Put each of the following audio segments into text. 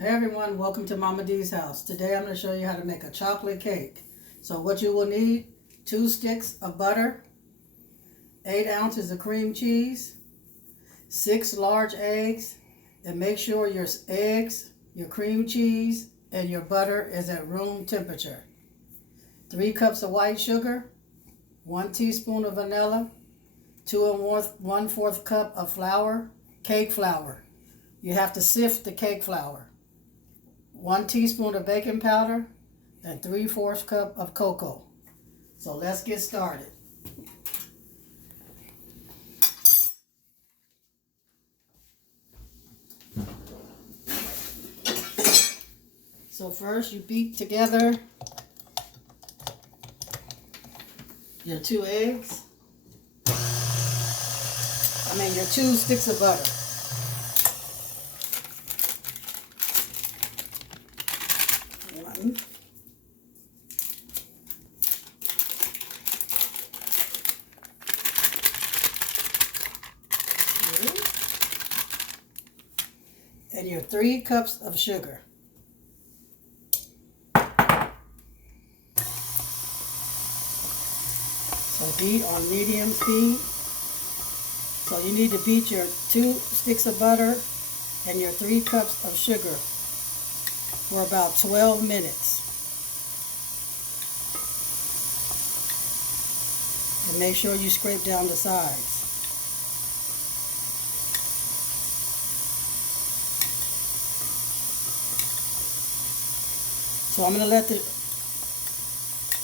Hey everyone, welcome to Mama D's house. Today I'm going to show you how to make a chocolate cake. So what you will need, 2 sticks of butter, 8 ounces of cream cheese, 6 large eggs, and make sure your eggs, your cream cheese, and your butter is at room temperature. 3 cups of white sugar, 1 teaspoon of vanilla, 2 1/4 cup of flour, cake flour. You have to sift the cake flour. 1 teaspoon of baking powder, and 3/4 cup of cocoa. So let's get started. So first you beat together your 2 eggs. Your 2 sticks of butter. One. Two. And your 3 cups of sugar. So beat on medium speed. So you need to beat your 2 sticks of butter and your 3 cups of sugar for about 12 minutes. And make sure you scrape down the sides. So I'm going to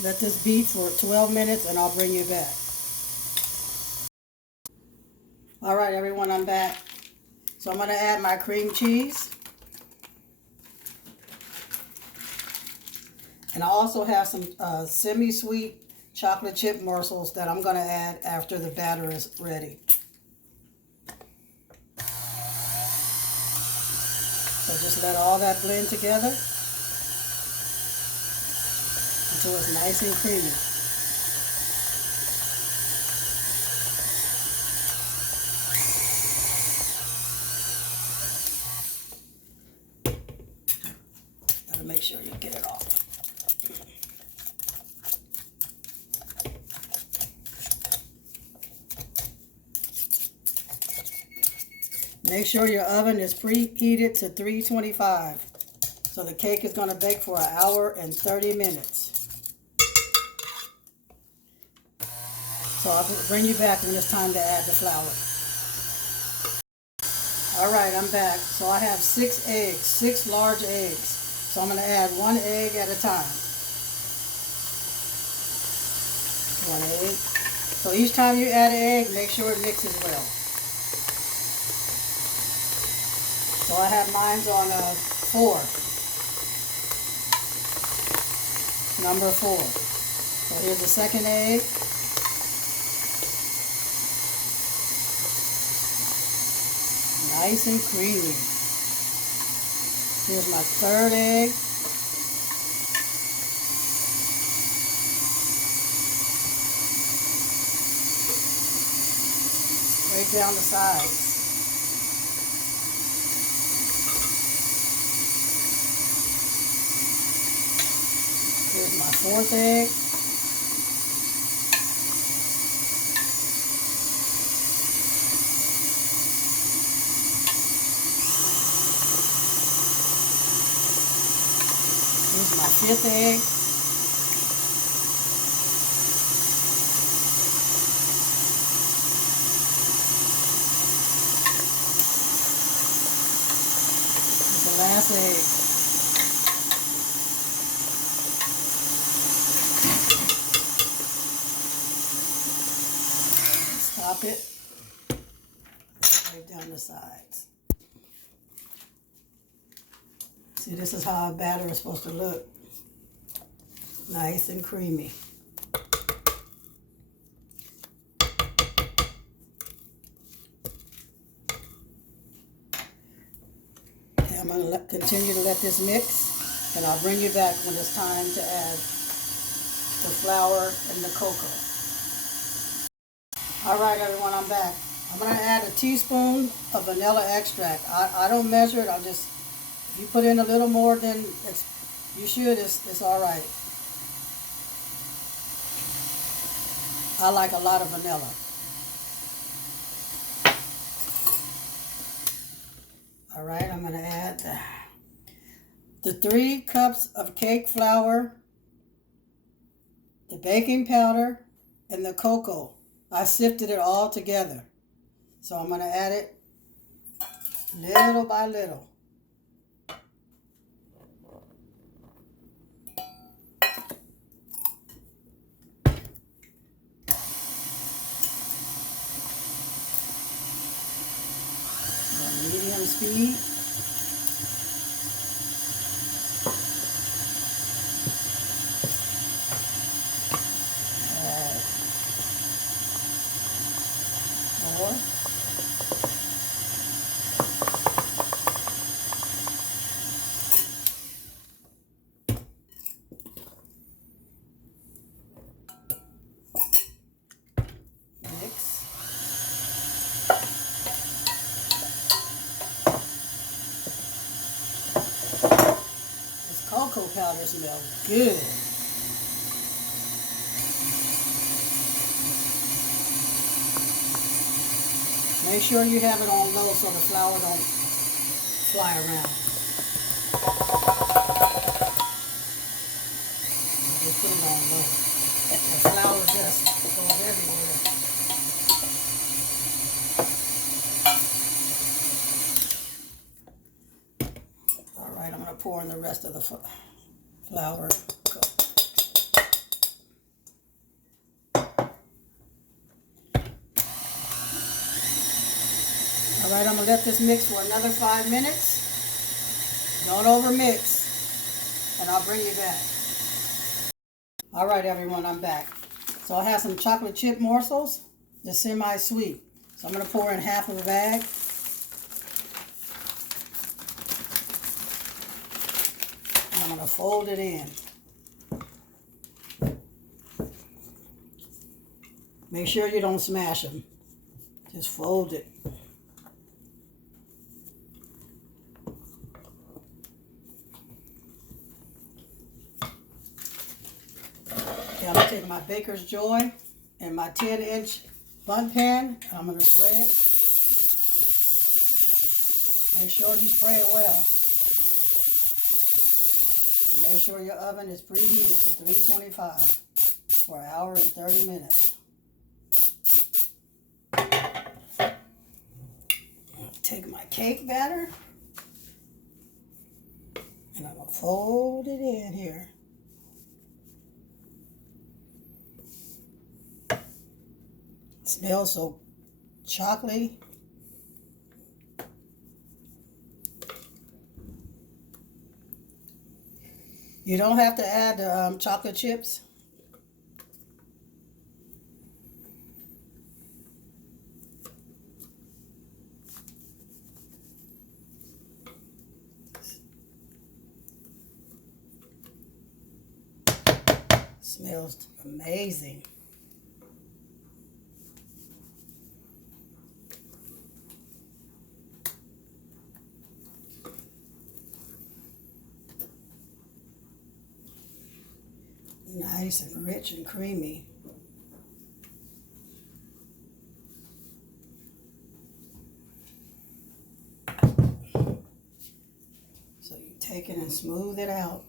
let this beat for 12 minutes and I'll bring you back. Alright everyone, I'm back. So I'm going to add my cream cheese. And I also have some semi-sweet chocolate chip morsels that I'm going to add after the batter is ready. So just let all that blend together until it's nice and creamy. Gotta make sure you get it off. Make sure your oven is preheated to 325. So the cake is going to bake for 1 hour and 30 minutes. So I'll bring you back when it's time to add the flour. Alright, I'm back. So I have 6 eggs, 6 large eggs. So I'm going to add 1 egg at a time. 1 egg. So each time you add an egg, make sure it mixes well. So I have mine on 4. Number 4. So here's the second egg. Nice and creamy. Here's my third egg. Break down the sides. Here's my 4th egg. Here's my 5th egg. Here's the last egg. Stop it. Right down the sides. See, this is how a batter is supposed to look. Nice and creamy. Okay, I'm going to continue to let this mix, and I'll bring you back when it's time to add the flour and the cocoa. Alright everyone, I'm back. I'm going to add a teaspoon of vanilla extract. I don't measure it, I just If you put in a little more than you should, it's all right. I like a lot of vanilla. All right, I'm going to add the 3 cups of cake flour, the baking powder, and the cocoa. I sifted it all together. So I'm going to add it little by little. Medium speed. Add 4. Mix. This cocoa powder smells good. Make sure you have it on low so the flour don't fly around. Just put it on low. The flour just goes everywhere. All right, I'm going to pour in the rest of the flour. All right, I'm going to let this mix for another 5 minutes. Don't overmix, and I'll bring you back. All right, everyone, I'm back. So I have some chocolate chip morsels. They're semi-sweet. So I'm going to pour in half of a bag. And I'm going to fold it in. Make sure you don't smash them. Just fold it. Okay, I'm going to take my Baker's Joy and my 10-inch bun pan, and I'm going to spray it. Make sure you spray it well. And make sure your oven is preheated to 325 for an hour and 30 minutes. Take my cake batter, and I'm going to fold it in here. It smells so chocolatey. You don't have to add the chocolate chips. Smells amazing. Nice and rich and creamy. So you take it and smooth it out.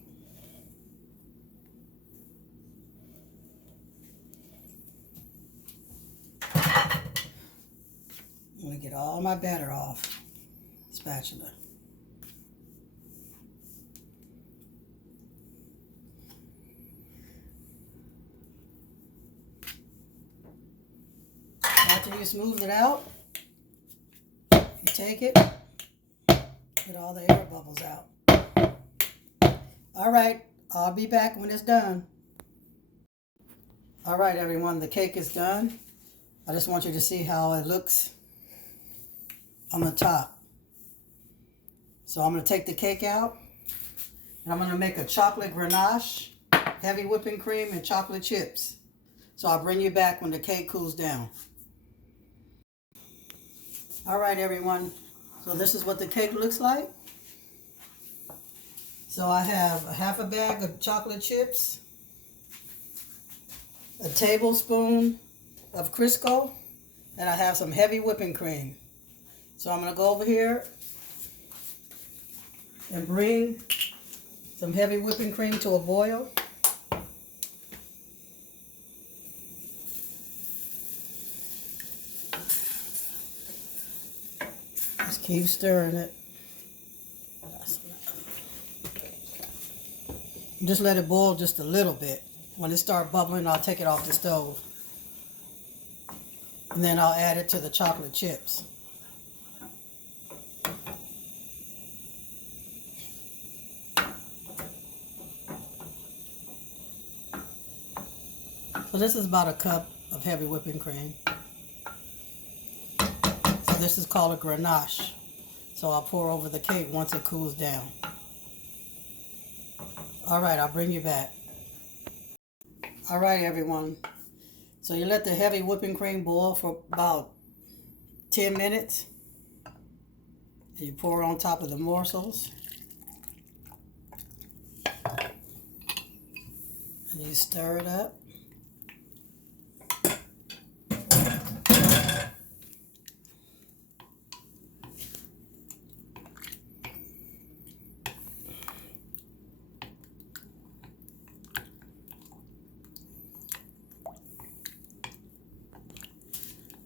I'm going to get all my batter off. Spatula. After you smooth it out, you take it, get all the air bubbles out. All right, I'll be back when it's done. All right, everyone, the cake is done. I just want you to see how it looks on the top. So I'm going to take the cake out, and I'm going to make a chocolate ganache, heavy whipping cream, and chocolate chips. So I'll bring you back when the cake cools down. All right, everyone. So this is what the cake looks like. So I have a half a bag of chocolate chips, a tablespoon of Crisco, and I have some heavy whipping cream. So I'm going to go over here and bring some heavy whipping cream to a boil. Just keep stirring it. Just let it boil just a little bit. When it starts bubbling, I'll take it off the stove. And then I'll add it to the chocolate chips. So this is about a cup of heavy whipping cream. So this is called a ganache. So I'll pour over the cake once it cools down. All right, I'll bring you back. All right, everyone. So you let the heavy whipping cream boil for about 10 minutes. You pour it on top of the morsels. And you stir it up.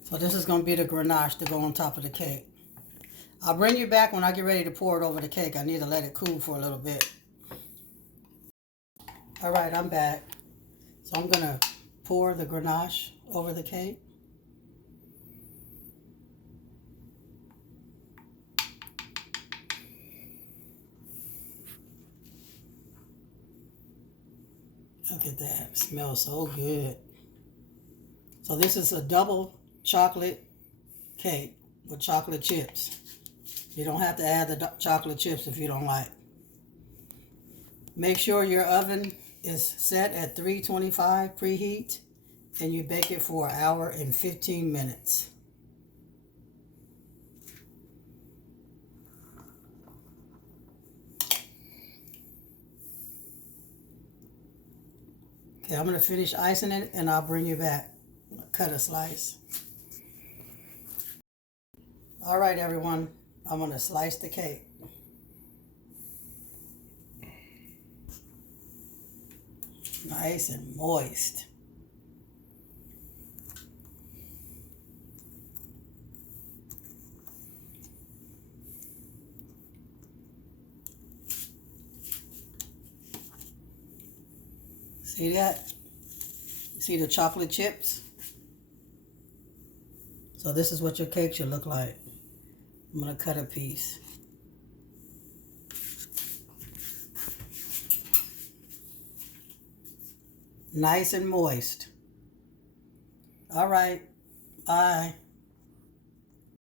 So this is going to be the ganache to go on top of the cake. I'll bring you back when I get ready to pour it over the cake. I need to let it cool for a little bit. All right, I'm back. So I'm going to pour the ganache over the cake. Look at that. It smells so good. So this is a double chocolate cake with chocolate chips. You don't have to add the chocolate chips if you don't like. Make sure your oven is set at 325 preheat, and you bake it for 1 hour and 15 minutes. Okay, I'm going to finish icing it and I'll bring you back. Cut a slice. All right, everyone. I'm going to slice the cake. Nice and moist. See that? See the chocolate chips? So this is what your cake should look like. I'm going to cut a piece. Nice and moist. All right. Bye.